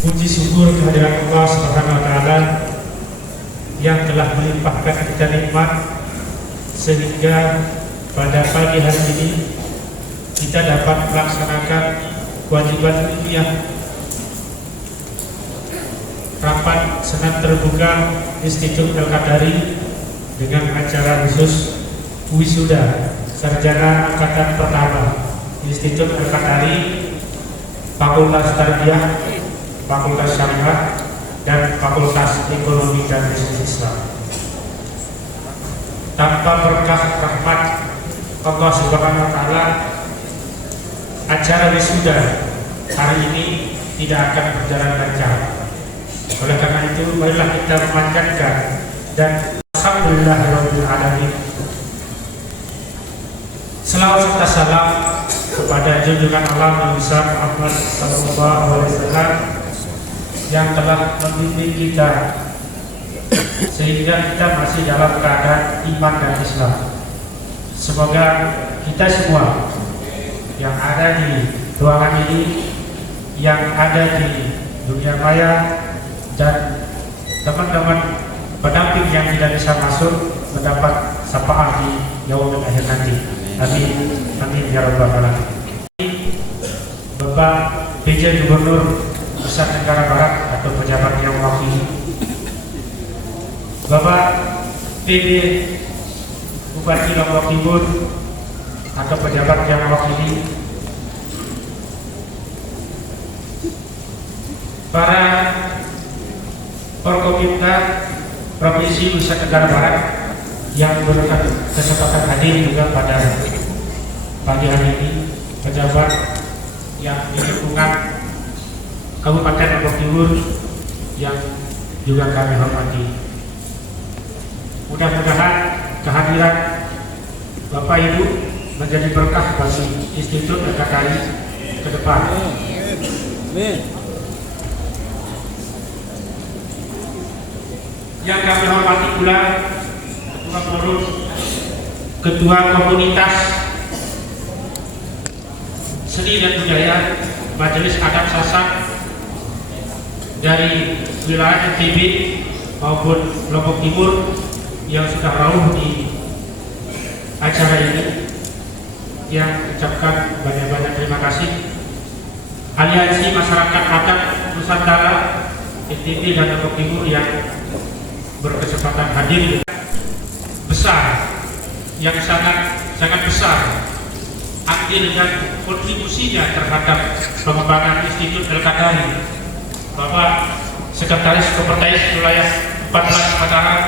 Puji syukur kehadiran Allah Subhanahu wa taala yang telah melimpahkan kita nikmat sehingga pada pagi hari ini kita dapat melaksanakan kewajiban ilmiah rapat senat terbuka Institut Al-Qadari dengan acara khusus wisuda sarjana angkatan pertama Institut Al-Qadari, Fakultas Tarbiyah, Fakultas Syariah, dan Fakultas Ekonomi dan Bisnis Islam. Tanpa berkah rahmat Allah Subhanahu wa taala, acara wisuda hari ini tidak akan berjalan lancar. Oleh karena itu, marilah kita memanjatkan dan alhamdulillahirabbil alamin. Selawat serta salam kepada junjungan Allah Nabi besar Muhammad sallallahu alaihi wasallam yang telah membimbing kita sehingga kita masih dalam keadaan iman dan Islam. Semoga kita semua yang ada di ruangan ini, yang ada di dunia maya, dan teman-teman pendamping yang tidak bisa masuk mendapat syafaat di yaumul akhir nanti. Amin, amin ya rabbal alamin. Bapak PJ Gubernur Nusa Tenggara Barat atau pejabat yang mewakili, Bapak PB Bupati Lombok Timur atau pejabat yang mewakili, para Forkopimda Provinsi Nusa Tenggara Barat yang berkesempatan hadir juga pada pagi hari ini, pejabat yang di lingkungan Kabupaten Lombok Timur yang juga kami hormati. Mudah-mudahan kehadiran Bapak Ibu menjadi berkah bagi Institut Al-Qadari ke depan. Yang kami hormati pula Ketua Forum, Ketua Komunitas Seni dan Budaya Majelis Adat Sasak dari wilayah NTB maupun Lombok Timur yang sudah rawuh di acara ini, yang ucapkan banyak-banyak terima kasih. Aliansi Masyarakat Adat Nusantara NTB dan Lombok Timur yang berkesempatan hadir besar, yang sangat besar andil dan kontribusinya terhadap pengembangan Institut Al-Qadari. Bapak Sekretaris Kompetensi Wilayah 14 Mataram,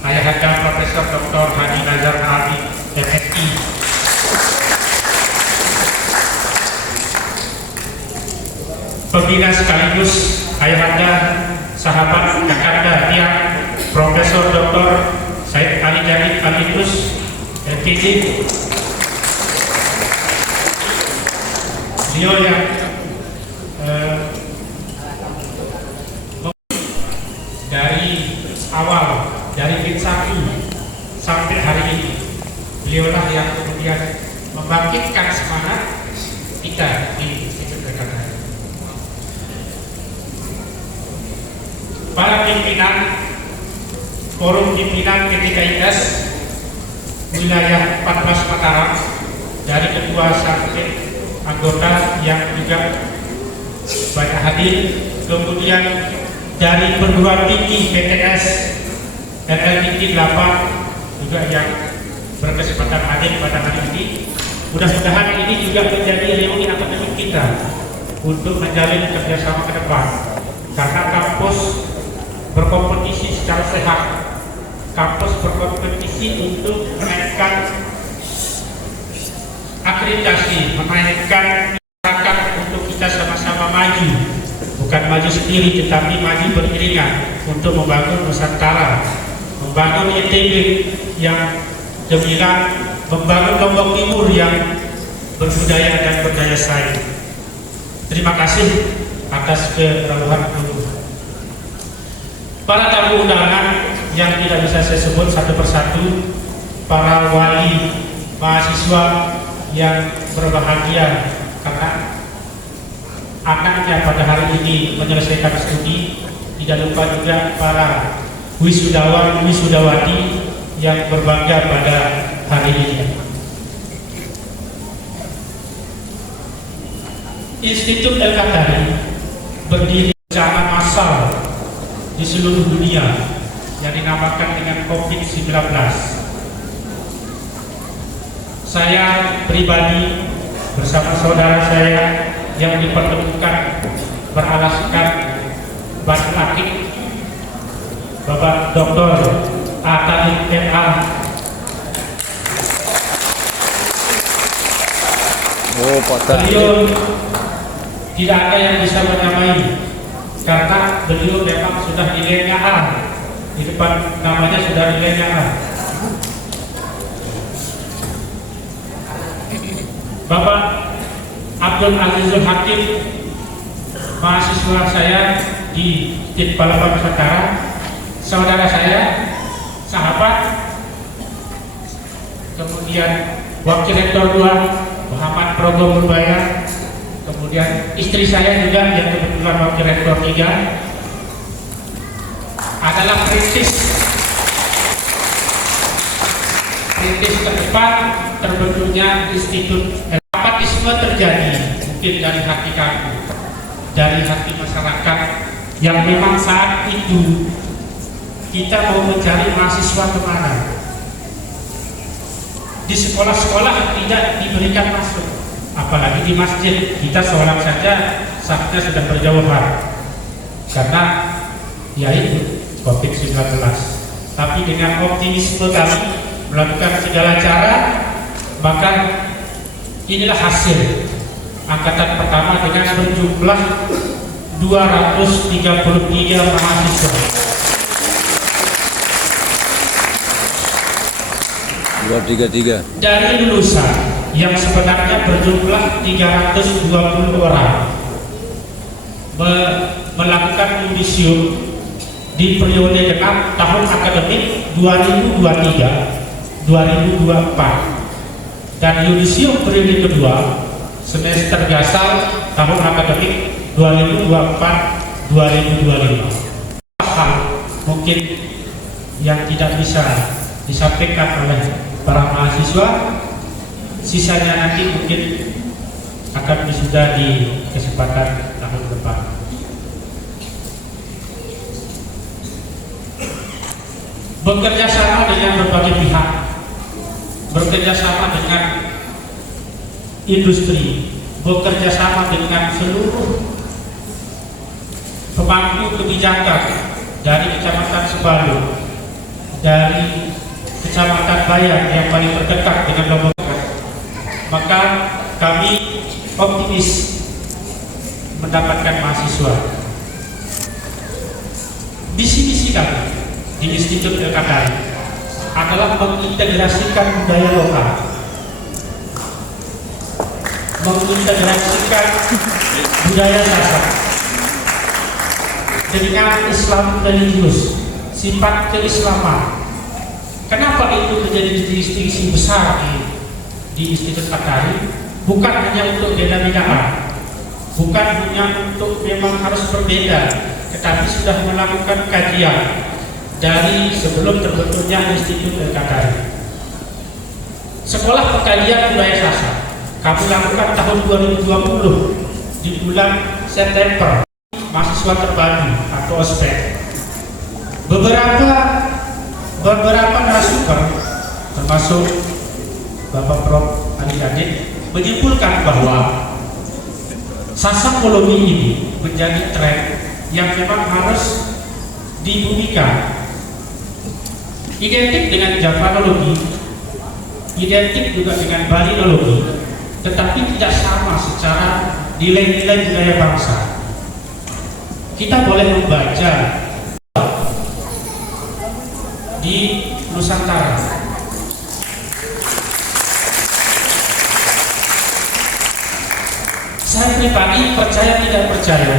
Ayahanda Profesor Dr. Hadi Nazar Mahdi MSI, pembina sekaligus Ayahanda sahabat Kakanda yang Profesor Dr. Said Ali Jadid Alitus MPD, beliau yang dari awal, dari PIN 1 sampai hari ini, beliaulah yang kemudian membangkitkan semangat kita di Institut Al-Qadari. Para pimpinan Forum Pimpinan PTKIS wilayah 14 Mataram, dari ketua sampai anggota yang juga banyak hadir, kemudian dari perguruan tinggi PTS LLTT 8 juga yang berkesempatan hadir pada hari ini. Mudah-mudahan ini juga menjadi reuni akademik kita untuk menjalin kerjasama ke depan, karena kampus berkompetisi secara sehat, kampus berkompetisi untuk menaikkan akreditasi, menaikkan masyarakat untuk kita sama-sama maju, bukan maju sendiri tetapi maju beriringan untuk membangun Nusantara, membangun NTB yang gemilang, membangun Lombok Timur yang berbudaya dan berdaya saing. Terima kasih atas kerawuhan dulu. Para tamu undangan yang tidak bisa saya sebut satu persatu, para wali mahasiswa yang berbahagia karena anaknya pada hari ini menyelesaikan studi. Tidak lupa juga para wisudawan, wisudawati yang berbangga pada hari ini. Institut El-Qatari berdiri bencana massal di seluruh dunia yang dinamakan dengan COVID-19. Saya pribadi bersama saudara saya yang dipertemukan beralaskan Batu Akik, Bapak Dr. Atali MA. Beliau tidak ada yang bisa menyamai karena beliau memang sudah nilainya A. Di depan namanya sudah nilainya A. Bapak Abdul Azizul Hakim, mahasiswa saya di Institut Palawan Nusantara, saudara saya, sahabat, kemudian Wakil Rektor 2 Muhammad Progo Murbaya, kemudian istri saya juga yang kebetulan Wakil Rektor 3 adalah perintis terdepan terbentuknya institut. Apatisme terjadi mungkin dari hati kami, dari hati masyarakat yang memang saat itu kita mau mencari mahasiswa kemana. Di sekolah-sekolah tidak diberikan masuk, apalagi di masjid kita seorang saja safnya sudah berjauhan karena yaitu COVID-19. Tapi dengan optimisme kami melakukan segala cara, maka inilah hasil angkatan pertama dengan berjumlah 233 mahasiswa. 233 dari lulusan yang sebenarnya berjumlah 320 orang melakukan yudisium di periode genap tahun akademik 2023-2024 dan yudisium periode kedua semester gasal tahun akademik 2024-2025. Hal mungkin yang tidak bisa disampaikan oleh para mahasiswa, sisanya nanti mungkin akan wisuda di kesempatan tahun depan. Bekerja sama dengan berbagai pihak, bekerja sama dengan industri, bekerja sama dengan seluruh pemangku kebijakan dari Kecamatan Sebalu, dari Kecamatan Bayan yang paling terdekat dengan Lombok, maka kami optimis mendapatkan mahasiswa. Visi-misi kami di Institut El-Qatari adalah mengintegrasikan budaya lokal, mengintegrasikan budaya Sasak dengan Islam religius, sifat keislaman. Kenapa itu menjadi distingsi besar di Institut El-Qatari? Bukan hanya untuk beda-bedaan, bukan hanya untuk memang harus berbeda, tetapi sudah melakukan kajian dari sebelum terbentuknya Institut El-Qatari. Sekolah Pengkajian Budaya Sasak kami lakukan tahun 2020 di bulan September, mahasiswa terpadu atau ospek. Beberapa narasumber termasuk Bapak Prof. Ali Adit menyimpulkan bahwa Sasakologi ini menjadi tren yang memang harus dibumikan. Identik dengan Javanologi, identik juga dengan Balinologi, tetapi tidak sama secara nilai-nilai budaya bangsa. Kita boleh membaca di Nusantara. Saya pribadi percaya tidak percaya,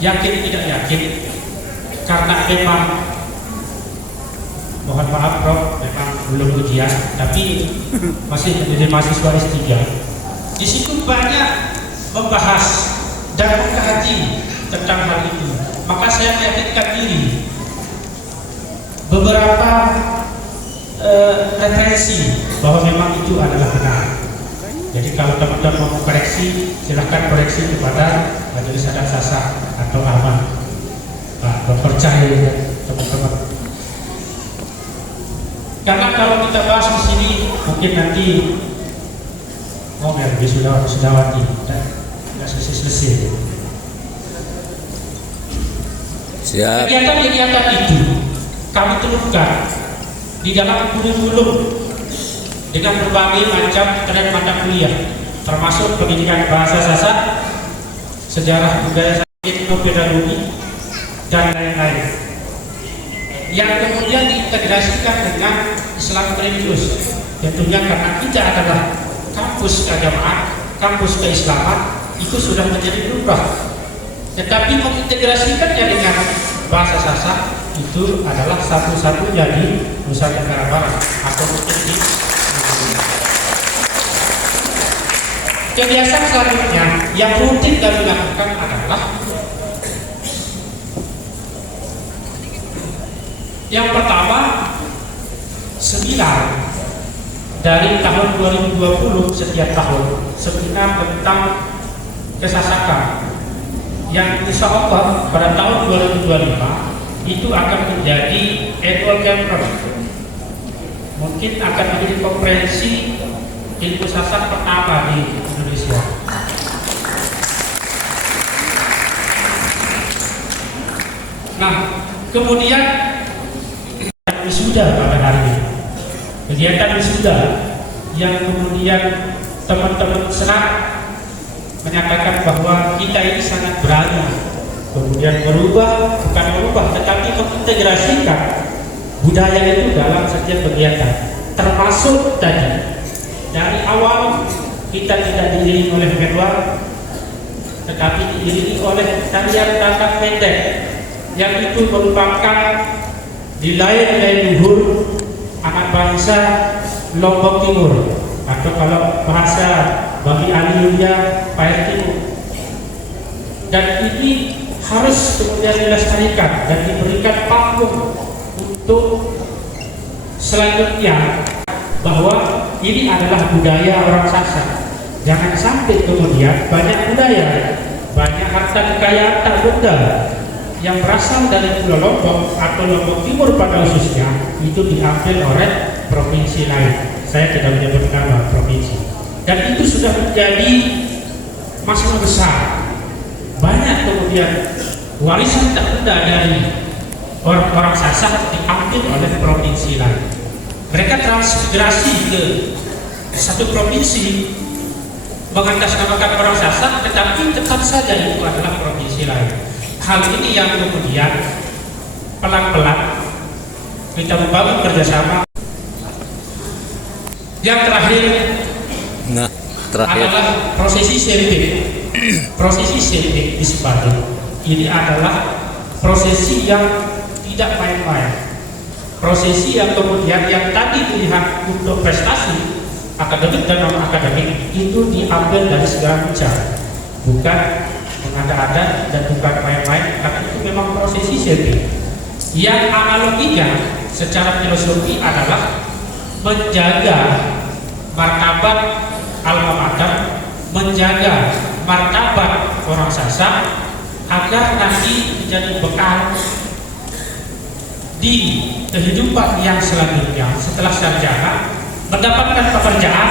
yakin tidak yakin, karena memang mohon maaf Prof, memang belum ujian, tapi masih menjadi mahasiswa S3. Di situ banyak membahas dan mengkaji tentang hal itu, maka saya meyakinkan diri beberapa referensi bahwa memang itu adalah benar. Jadi kalau teman-teman mau koreksi, silahkan koreksi kepada Majelis Adat Sasak atau Ahmad, Pak Dr. Cahyo, teman-teman. Karena kalau kita bahas di sini, mungkin nanti ngomel di Sudawati dan nggak selesai. Siap. Kegiatan-kegiatan itu kami teruskan di dalam kurikulum dengan berbagai macam tren mata kuliah, termasuk pendidikan bahasa Sasak, sejarah budaya Sasak, etnopedagogi, dan lain-lain, yang kemudian diintegrasikan dengan Islam religius. Tentunya karena kita adalah kampus keagamaan, kampus keislaman, itu sudah menjadi berubah. Tetapi mengintegrasikannya dengan bahasa Sasak itu adalah satu-satunya di Nusa Tenggara Barat atau mungkin di kebiasaan selanjutnya yang rutin kami lakukan adalah yang pertama, seminar dari tahun 2020 setiap tahun, seminar tentang kesasakan yang insya Allah pada tahun 2025 itu akan menjadi annual conference. Mungkin akan menjadi konferensi ilmu Sasak pertama di Indonesia. Nah, kemudian wisuda pada hari ini, kegiatan wisuda yang kemudian teman-teman senang menyatakan bahwa kita ini sangat berani kemudian bukan merubah tetapi mengintegrasikan budaya itu dalam setiap kegiatan, termasuk tadi dari awal kita tidak diiringi oleh medwar tetapi diiringi oleh tarian tangkap pendek yang itu merupakan nilai-nilai luhur anak bangsa Lombok Timur, atau kalau bahasa bagi Aliulia Pair Timur. Dan ini harus kemudian dilestarikan dan diberikan panggung untuk selanjutnya bahwa ini adalah budaya orang Sasak. Jangan sampai kemudian banyak budaya, banyak harta kekayaan tak benda yang berasal dari Pulau Lombok atau Lombok Timur pada khususnya itu diambil oleh provinsi lain. Saya tidak menyebut nama provinsi. Dan itu sudah menjadi masalah besar. Banyak kemudian warisan tak benda dari orang-orang Sasak diambil oleh provinsi lain. Mereka transmigrasi ke satu provinsi mengatasnamakan orang Sasak, tetapi tetap saja itu adalah provinsi lain. Hal ini yang kemudian pelan-pelan kita membangun kerjasama. Yang terakhir adalah prosesi serpik. Prosesi serpik di Sebaru ini adalah prosesi yang tidak main-main. Prosesi yang kemudian yang tadi dilihat untuk prestasi akademik dan non-akademik itu diambil dari segala macam, bukan mengada-ada dan bukan main-main, tapi itu memang prosesi serpik yang analoginya secara filosofi adalah menjaga martabat alma mater, menjaga martabat orang Sasak agar nanti menjadi bekal di kehidupan yang selanjutnya setelah sarjana mendapatkan pekerjaan.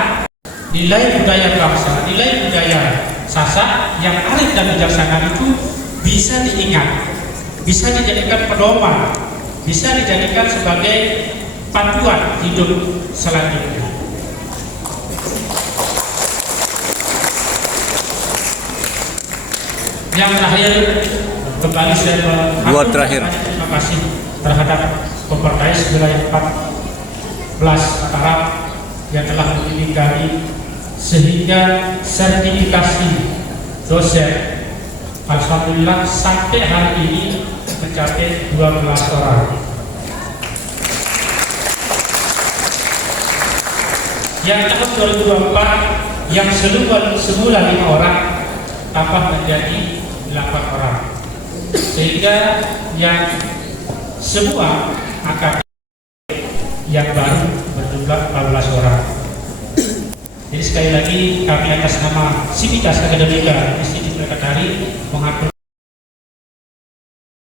Nilai budaya bangsa, nilai budaya Sasak yang arif dan bijaksana itu bisa diingat, bisa dijadikan pedoman, bisa dijadikan sebagai panduan hidup selanjutnya. Yang terakhir, kembali saya terima kasih terhadap Komportais wilayah 14 Mataram yang telah membimbing kami sehingga sertifikasi dosen alhamdulillah sampai hari ini mencapai 12 orang. Yang tahun 2024 yang semula 5 orang, bertambah menjadi 8 orang, sehingga yang semua AKP yang baru berjumlah 14 orang. Jadi sekali lagi kami atas nama Sivitas Akademika Institut Mekatari mengatur